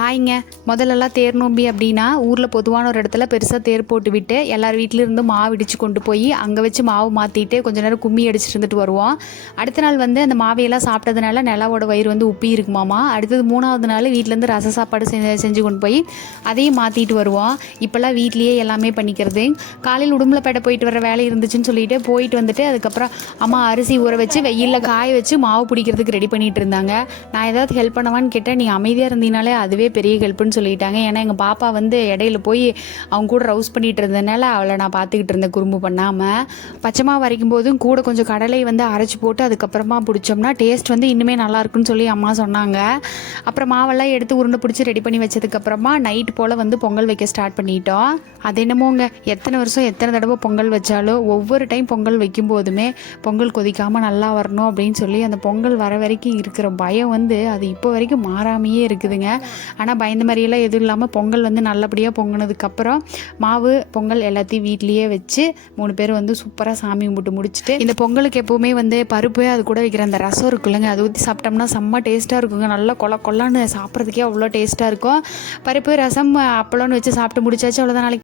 ஹாய்ங்க. முதல்லலாம் தேர் நோம்பி அப்படின்னா ஊரில் பொதுவான ஒரு இடத்துல பெருசாக தேர் போட்டு விட்டு எல்லார் வீட்டிலேருந்து மாவு இடித்து கொண்டு போய் அங்கே வச்சு மாவு மாற்றிட்டு கொஞ்ச நேரம் கும்மி அடிச்சுட்டு இருந்துட்டு வருவோம். அடுத்த நாள் வந்து அந்த மாவையெல்லாம் சாப்பிட்டதுனால நிலாவோட வயிறு வந்து உப்பி இருக்குமாமா. அடுத்தது 3வது நாள் வீட்டிலேருந்து ரச சாப்பாடு செஞ்சு கொண்டு போய் அதையும் மாற்றிட்டு வருவோம். இப்போல்லாம் வீட்லேயே எல்லாமே பண்ணிக்கிறது. காலையில் உடுமலைப்பேட்டை போயிட்டு வர வேலை இருந்துச்சுன்னு சொல்லிட்டு போயிட்டு வந்துட்டு அதுக்கப்புறம் அம்மா அரிசி ஊற வச்சு வெயிலில் காய வச்சு மாவு பிடிக்கிறதுக்கு ரெடி பண்ணிகிட்டு இருந்தாங்க. நான் ஏதாவது ஹெல்ப் பண்ணவான்னு கேட்டேன். நீங்கள் அமைதியாக இருந்தீங்கனாலே அதுவே பெரிய ஹெல்ப்னு சொல்லிட்டாங்க. ஏன்னா எங்கள் பாப்பா வந்து இடையில போய் அவங்க கூட ரவுஸ் பண்ணிட்டு இருந்ததுனால அவளை நான் பார்த்துக்கிட்டு இருந்தேன் குறும்பு பண்ணாமல். பச்சை மாவு அரைக்கும் போதும் கூட கொஞ்சம் கடலை வந்து அரைச்சி போட்டு அதுக்கப்புறமா பிடிச்சோம்னா டேஸ்ட் வந்து இன்னுமே நல்லாயிருக்குன்னு சொல்லி அம்மா சொன்னாங்க. அப்புறம் மாவெல்லாம் எடுத்து உருண்டை பிடிச்சி ரெடி பண்ணி வச்சதுக்கப்புறமா நைட் போல் வந்து பொங்கல் வைக்க ஸ்டார்ட் பண்ணிட்டோம். அது என்னமோங்க, எத்தனை வருஷம் எத்தனை தடவை பொங்கல் வச்சாலும் ஒவ்வொரு டைம் பொங்கல் வைக்கும் போதுமே பொங்கல் கொதிக்காமல் நல்லா வரணும் அப்படின்னு சொல்லி அந்த பொங்கல் வர வரைக்கும் இருக்கிற பயம் வந்து அது இப்போ வரைக்கும் மாறாமையே இருக்குதுங்க. ஆனால் பயந்த மாதிரியெல்லாம் எதுவும் இல்லாமல் பொங்கல் வந்து நல்லபடியாக பொங்கினதுக்கப்புறம் மாவு பொங்கல் எல்லாத்தையும் வீட்லேயே வச்சு 3 பேர் வந்து சூப்பராக சாமி கும்பிட்டு முடிச்சுட்டு இந்த பொங்கலுக்கு எப்போவுமே வந்து பருப்பு அது கூட வைக்கிற அந்த ரசம் இருக்குல்லங்க, அது ஊற்றி சாப்பிட்டோம்னா செம்ம டேஸ்ட்டாக இருக்குங்க. நல்லா கொல்லான்னு சாப்பிட்றதுக்கே அவ்வளோ டேஸ்ட்டாக இருக்கும். பருப்பு ரசம் அப்பளம்னு வச்சு சாப்பிட்டு முடிச்சாச்சு. அவ்வளோதான். நாளைக்கு